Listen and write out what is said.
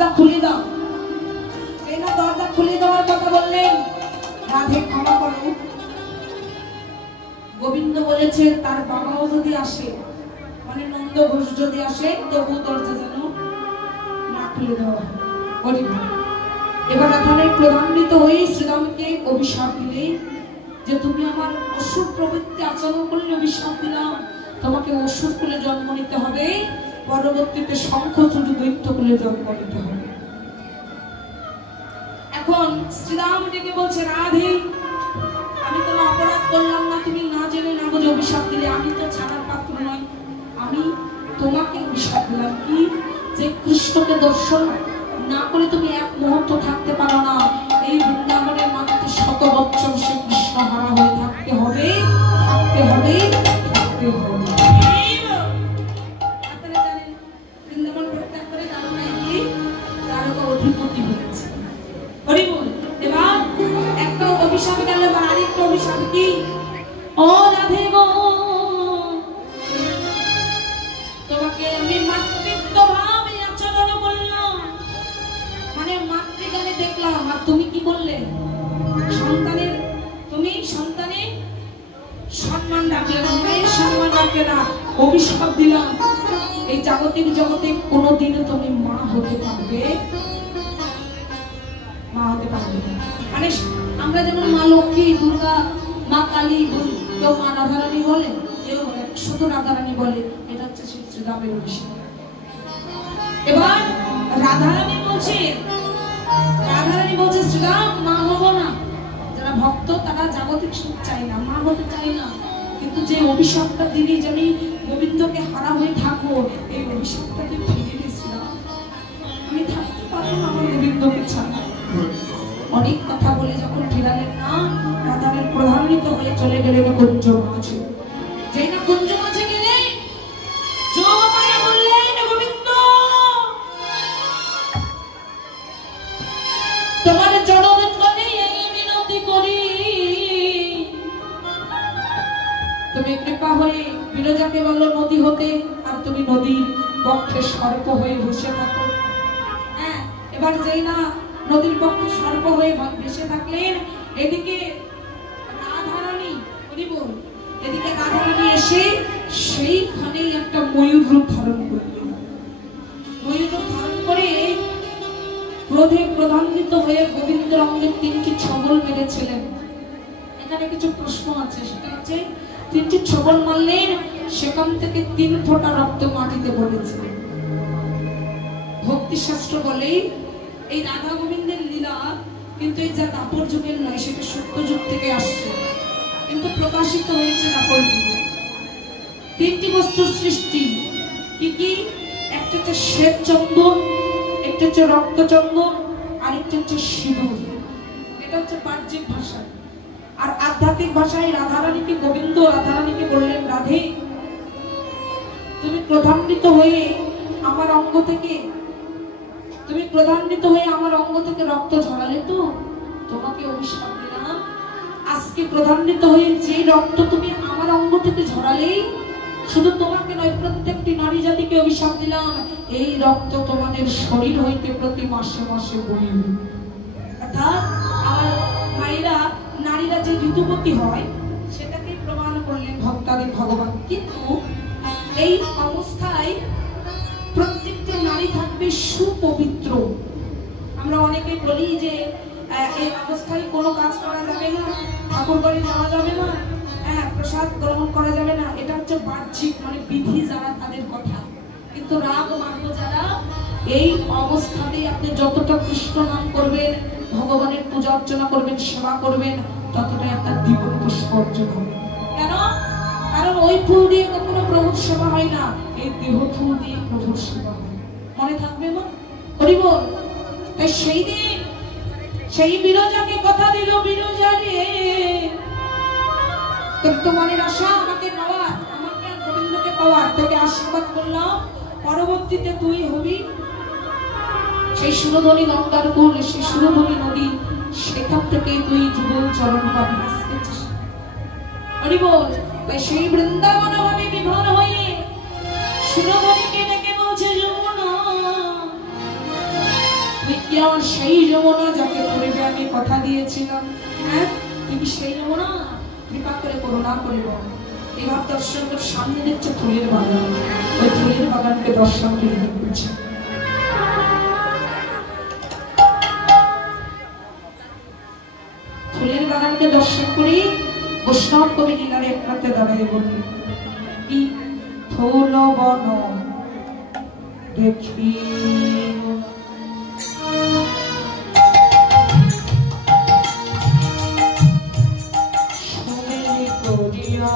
দরজা খুলে দাও। এই না দরজা খুলে দেওয়ার কথা বললেন, রাধে ক্ষমা করো। গোবিন্দ বলেছে তার বাবাও যদি আসে, মানে নন্দ ঘোষ যদি আসে, তবু দরজা যেন না খুলে দেওয়া হয়। এবার রাধারানী ক্রোধান্বিত হয়ে শ্রীরামকে অভিশাপ দিলে যে তুমি আমার অসুর প্রবৃত্তি আচরণ করলে অভিশাপ দিলাম, তোমাকে অসুর কুলে জন্ম নিতে হবে, পরবর্তীতে শঙ্খচূড় দৈত্য কুলে জন্ম নিতে হবে। এখন শ্রীরাম ডেকে বলছে, রাধে আমি কোনো অপরাধ করলাম না, তুমি না জেনে না বুঝে অভিশাপ দিলে, আমি তো ছাড়ার পাত্র নয়, আমি তোমাকে অভিশাপ দিলাম কি যে কৃষ্ণকে দর্শন না করে তুমি এক মুহূর্ত থাকতে পারো না। এই বৃন্দাবনের মাটিতে শত বছর সে কৃষ্ণ হারা হয়ে থাকতে হবে, থাকতে হবে, থাকতে হবে। আপনারা জানেন বৃন্দাবন প্রত্যাগ করে দ্বারকায় গিয়ে দ্বারকা অধিপতি হয়েছে। হরি বল। এবার একটা অভিশাপ গেল, এবার আরেকটা অভিশাপ কি, ও রাধে গো তোমাকে আমি মাতৃত্ব ভাবে আচরণ করলাম, মানে মাতৃজ্ঞানে দেখলাম, আর তুমি কি করলে সন্তানের, তুমি সন্তানের সম্মান রাখলে না, মায়ের সম্মান রাখলে না, অভিশাপ দিলাম এই জাগতিক জগতে কোনোদিনও তুমি মা হতে পারবে, মা হতে পারবে না। মানে আমরা যেমন মা লক্ষ্মী, দুর্গা, মা কালী, কেউ মা রাধারানী বলে, কেউ শুধু রাধারানী বলে, এটা হচ্ছে শ্রীরামের অভিশাপ। এবার রাধারানী বলছে শ্রীরাম মা হবো না। যারা ভক্ত তারা জাগতিক সুখ চায় না, মা হতে চায় না, কিন্তু যে অভিশাপটা দিলি যে আমি গোবিন্দকে হারা হয়ে থাকবো, এই অভিশাপটা তুই ফিরে দিয়েছিলাম, আমি থাকতে পারবো না আমার গোবিন্দকে ছাড়া। অনেক কথা বলে যখন ফিরালেন না, রাধারানী প্রধান্বিত হয়ে চলে গেলেন কুঞ্জ মাঝে। যেই না কুঞ্জ মাঝে গেলেন, যোগমায়া বললেন, গোবিন্দ তোমার চরণ তলে এই মিনতি করি, তুমি কৃপা হয়ে বিরজাকে বললো নদী হতে, আর তুমি নদীর পক্ষে সর্প হয়ে বসে থাকো। হ্যাঁ, এবার যেই না নদীর পক্ষে সর্প হয়ে ভেসে থাকলেন, এদিকে রাধারানী, এদিকে রাধারানী এসে সেইখানেই একটা ময়ূর রূপ ধারণ করলেন। ময়ূর রূপ ধারণ করে ক্রোধে প্রধান্বিত হয়ে গোবিন্দের অঙ্গে 3টি ছবল মেরেছিলেন। এখানে কিছু প্রশ্ন আছে, সেটা হচ্ছে 3টি ছবল মারলেন, সেখান থেকে 3 ফোঁটা রক্ত মাটিতে পড়েছে। ভক্তিশাস্ত্র বলে এই রাধা গোবিন্দের লীলা কিন্তু এই যা দাপর যুগের নয়, সেটা সত্য যুগ থেকে আসছে, কিন্তু প্রকাশিত হয়েছে দাপর যুগে। 3টি বস্তুর সৃষ্টি কি কি? একটা হচ্ছে শ্বেত চন্দন, একটা হচ্ছে রক্ত চন্দন, আরেকটা হচ্ছে সিঁদুর। এটা হচ্ছে বাহ্যিক ভাষা। আর আধ্যাত্মিক ভাষায় রাধারানীকে গোবিন্দ রাধারানীকে বললেন, রাধে তুমি ক্রোধান্বিত হয়ে আমার অঙ্গ থেকে রক্ত ঝরালে, তো তোমাকে অভিশাপ দিলাম, আজকে ক্রোধান্বিত হয়ে যে রক্ত তুমি আমার অঙ্গ থেকে ঝরালে, শুধু তোমাকে নয় প্রত্যেকটি নারী জাতিকে অভিশাপ দিলাম, এই রক্ত তোমাদের শরীর হইতে প্রতি মাসে মাসে বইবে। অর্থাৎ আমার মায়েরা, নারীরা যে ঋতুপতি হয় সেটাকে প্রমাণ করলেন ভক্তাদি ভগবান। কিন্তু এই অবস্থায় প্রত্যেকটি নারী থাকবে সুপবিত্র। আমরা অনেকে বলি যে এই অবস্থায় কোনো কাজ করা যাবে না, ঠাকুর বাড়ি যাওয়া যাবে না, প্রসাদ গ্রহণ করা যাবে না, এটা হচ্ছে বাহ্যিক, মানে বিধি যারা তাদের কথা। কিন্তু রাগ মার্গ যারা, এই অবস্থাতেই আপনি যতটা কৃষ্ণ নাম করবেন, ভগবানের পূজা অর্চনা করবেন, সেবা করবেন, ততটা একটা দ্বিগুণ পুষ্প অর্জন হবে। কেন? কারণ ওই ফুল দিয়ে কখনো প্রভুর সেবা হয় না, এই দেহ ফুল দিয়ে প্রভুর সেবা হয়। মনে থাকবে না? হরি বল। তাই সেই দিন সেই বিরজাকে কথা দিল, বিরজা রে তোর তো মনের আশা আমাকে পাওয়ার, আমাকে গোবিন্দকে পাওয়ার, তোকে আশীর্বাদ করলাম, পরবর্তীতে তুই হবি সেই সুরধনী গঙ্গার কুল, সেই সুরধনী নদী, সেখান থেকে তুই যুগল চরণ পাবি। হরি বল। তাই সেই বৃন্দাবন ভাবে বিভান হয়ে সুরধনীকে ডেকে বলছে, যমুনা কি আমার সেই যমুনা যাকে পূর্বে আমি কথা দিয়েছিলাম? হ্যাঁ, তুমি সেই যমুনা? কৃপা করে করুণা করে বল। এবার দর্শন করে সামনে দেখছে ফুলের বাগান, ওই ফুলের বাগানকে দর্শন করে দেখছে। ফুলের বাগানকে দর্শন করি বৈষ্ণব কবি লীলার এক রাতে দাঁড়ায় বলি, কি ফুল বন দেখি সুমিলি করিয়া